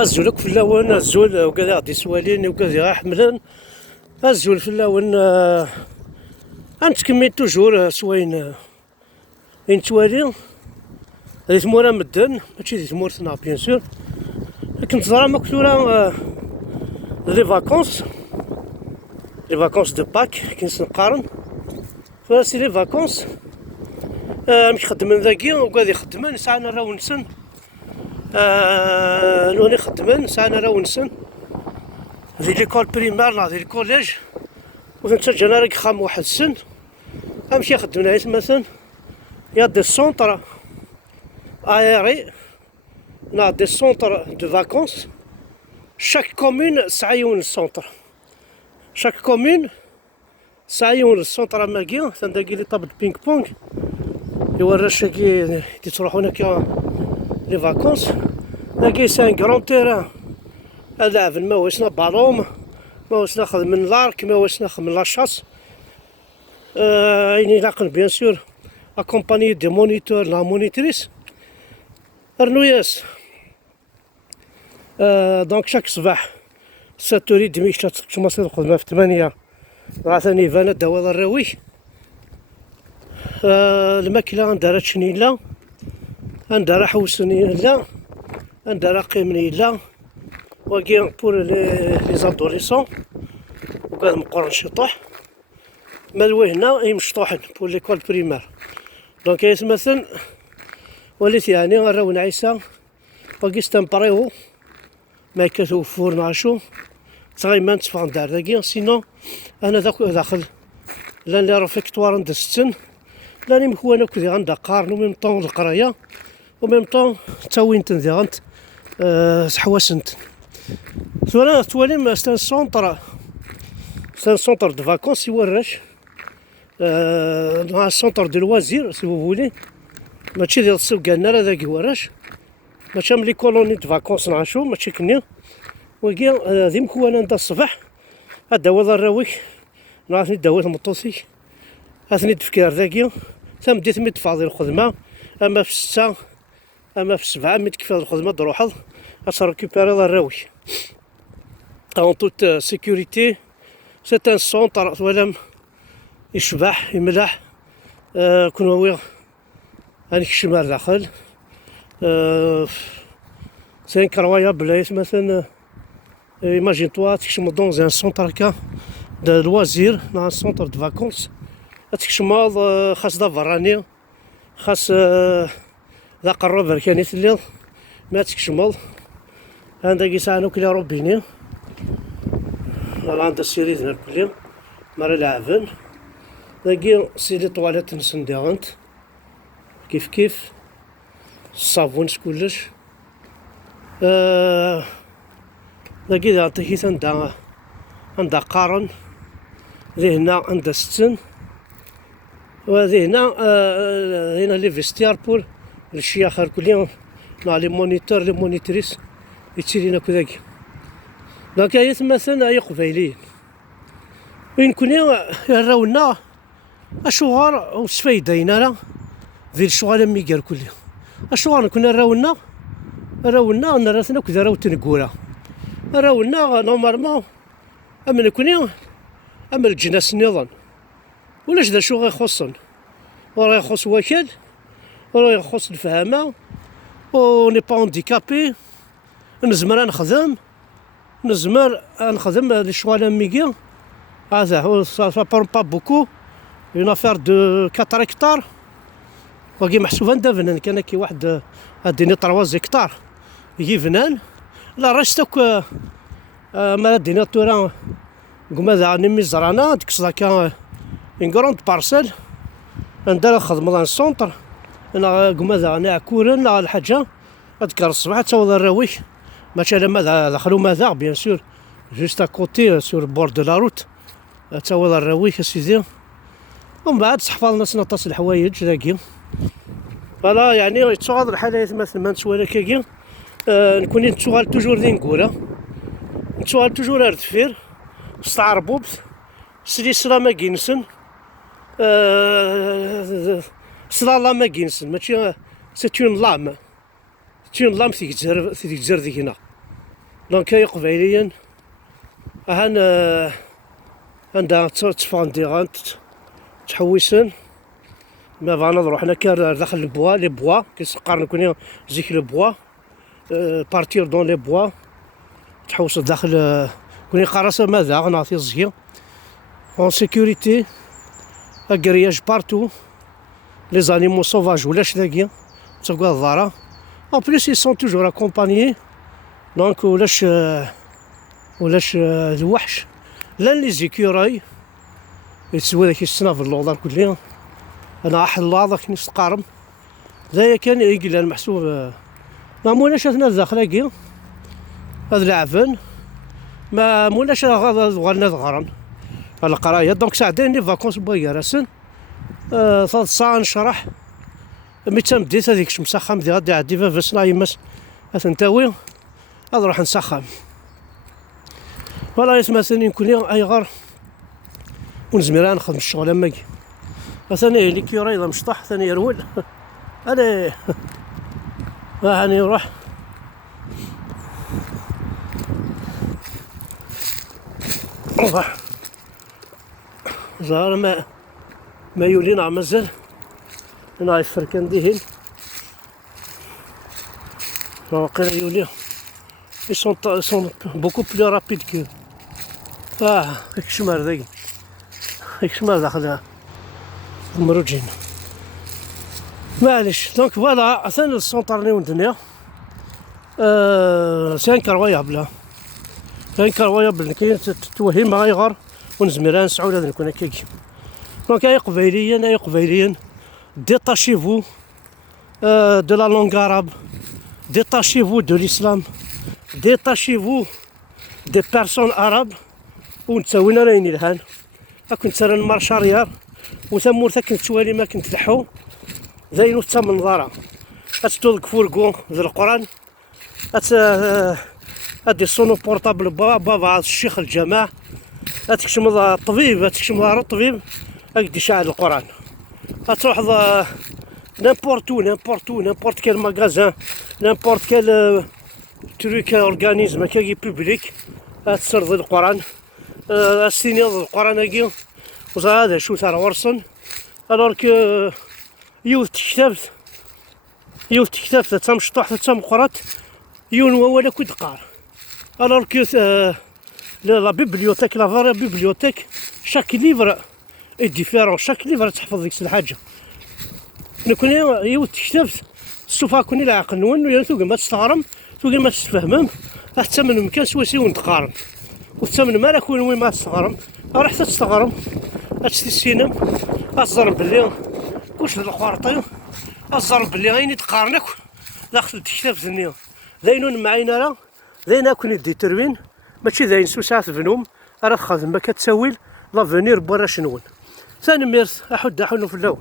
الزول في اللون الزول وكذا غادي سوالين وكذا غاحملن الزول في اللون غنتكمل توجور سواين وين توالي هذه تمورا مدن ماشي دي تمورتنا بيان سور لكن تزرع مكثورة لي فاكونس دو باك كنس نقارن فسي لي فاكونس مش خدمن ذاكي وقاعد يخدمن ساعنا راهو نسن نوني خدمن ساعنا راهو نسن في ليكول بريمير لا في الكوليج وثنت جانا راك خام واحد السن امشي خدمنا مثلا يا دي سونتر aéré, on a des centres de vacances. Chaque commune a un centre. Chaque commune a un centre à Maguin, c'est un table de ping-pong. Et on a chaque les vacances. C'est un grand terrain. هذا ما وسنا بالوم ما وسنا خذ من الارك ما وسنا خذ من لاشاس يعني لاقن بيان سور accompagné des moniteurs la monitrice رنوياس دونك شاك صباح 6:30 تماصيل الخدمة في 8 راه ثاني فانا دواء الراوي الماكلة عندها شنيلة عندها حوسني لا عندها قيمني لا وكاين بور لي زادوليسون وكاد مقرن شطوح مالوي هنا اي مشطوحن بور ليكول بريمير دونك يتمثل وليت يعني راهو نعيسى وكيس تنبريو ما كاتو فور نعشو تغيما نتفاهم دار داكيا سينو انا داخل لا لي ريفيكتوار ند السن لاني مكوانا كودي غندا قارنو ميم طون القرايه وميم طون تا وين تندي غنت سحواسنت سوالا توالي ستان سونتر دو فاكونس يوراش مع سونتر دو لوازير سي فو فولي ماشي ديال السوق كالنا راه داك وراش ماشي ملي كولوني دو فاكونس نعشو ماشي كني وكي هادي مكوانا نتا الصباح هدا هو الراويك نعرفني داوات المطوسي هاتني التفكير داكيا تمديت ميت فاضي الخدمة اما في 6 اما في 7 ميت كيفاش الخدمة تروحض اش ريكوبيري الراوي اون توت سيكوريتي سي ان سونتر ولا يشبح يملح كون هو هانيك الشمال داخل سي انكرويابل مثلا ايماجين توا تكشم دون ان سونتر هكا دو لوازير مع ان سونتر دو فاكونس تكشم خاص دا فراني خاص ذا قرب بركاني الليل ما تكشمل عندك يسعنو كلي روبيني عندها السيريز هنا كلي مرة لعبن داكي سيدي طواليت نسنديغنت كيف الصابون كلش داكي عطيكي عندها قارن ذي هنا عندها ستن وهذه هنا لي فيستيار بور الشياخ كلهم مع لي مونيتور لي مونيتريس يتسيرينا كذاك دونك هي مثلا هي قبايليين وين كنا راونا اشوار وسفايدينا لا في الشغل ميقال كلهم اشوار كنا راونا نراسنا كذا راو تنقولا راونا نورمالمون اما كنا اما الجناس النظام ولاش دا شو غيخصن وراه يخص واكل وراه يخص الفهامة و ني با هانديكابي نزمر نخدم لي شغل ميقال هذا هو سا بارون با بوكو اون افير دو 4 هكتار وكي محسوبه نتا فنان كان كي واحد اديني 3 هكتار يجي فنان لا رشتك مالا دينا تورا قما ذا نمي زرانا ديك الصدا كان اون كروند بارسيل ندير خدمة دان السونتر انا قما ذا انا كورن لا الحاجه اذكر الصباح تصاوض الراويك ماشي ماذا دخلوا ماذا بيان سور جوست اكوتي سور بور دو لا روت تصاوض الراويك اسيدي ومن بعد تحفظنا سنطاس الحوايج داكي فوالا يعني يتصاوض الحالات مثل ما نتسوى كاكي نكون نتسوغال توجور دي نقولا نتسوغال توجور اردفير ستعربوبت سلي سلا ما كينسن سلا لا ما كينسن ماشي سي تون لام تون لام في الجزر ديك هنا دونك هي قبيليا عندها تفانديغانت تحويسن ما فانا نروح هنا داخل البوا لي بوا كيسقارن كوني زيك لو بوا بارتير دون لي بوا تحوس داخل كوني قرصه ماذا غنعطي زكي اون سيكوريتي اكرياج بارتو لي زانيمو سوفاج ولاش لاقيه تلقى الضاره en plus ils sont toujours accompagnés دونك ولاش الوحش لا لي زيكوراي يتسوى داك السنافر اللوضه كلها انا احد اللحظه كني نستقارم ذايا كان يقول المحسوب ما مولاش اثنا داخلاكي هاد العفن ما مولاش غالنا ضغران القرايه دونك ساعدين لي فاكونس بويا راسن صاد ساعه نشرح مي تمديت هذيك مسخم دي غادي عندي فاسنا يمس اثنتاوي غادي نروح نسخم ولا يسمى ثاني نكون اي غار ونزمير نخدم الشغل ماكي ثاني لي كيورا اذا مشطح ثاني يرول انا هاني نروح زهر ما يولينا مازال هنا الفركان ديهن واقيلا يولي ils sont beaucoup plus rapides que هيك شمار ذاك هيك شمار داخل المروجين معليش دونك فوالا عشان السونطرني والدنيا سي انكرويابل كاين توهم ما يغار ونزميران نسعو هذا نكون هكاكي دونك هاي قبيليا détachez-vous de la langue arabe, détachez-vous de l'islam, détachez-vous des personnes arabes ونتساوينا رايني الهان كنت سالا نمارش ريار وثمورتا كنت توالي ما كنت لحو زينو حتى من ضارة اتدو كفوركو ذا القران ادي الصونو بورطابل بابا الشيخ الجماع اتكشم الطبيب الطبيب اكدي شاعر القران تروح n'importe quel magasin, n'importe quel truc organisme كي بوبليك تسرد القران استيني القران هاكي وصا هذا شو صار ورسن الوغ كو يوث كتابت تم شطوح تم قرات يون ولا كود قار الوغ كو لا بيبليوتيك لا فاري بيبليوتيك شاك ليفر اي ديفيرون شاك ليفر تحفظ ديك الحاجه نكون يوث كتابت السوفا كوني العقل نون ولا توقع ما تستغرم توقع ما تتفهمم حتى من مكان سواسي ونتقارن وثمن ما راكون وين ما تستغرم راح تستغرم تستسينم الزرب بلي واش الخوارطي الزرب بلي غيني تقارنك داخل الكتاب ثنيا ذاينون معاينا راه ذاينا كون يدي تروين ماشي ذاين سو ساعه الفنوم راه تخدم ما كتساويل لافونير برا شنون ثاني ميرث احد في اللون.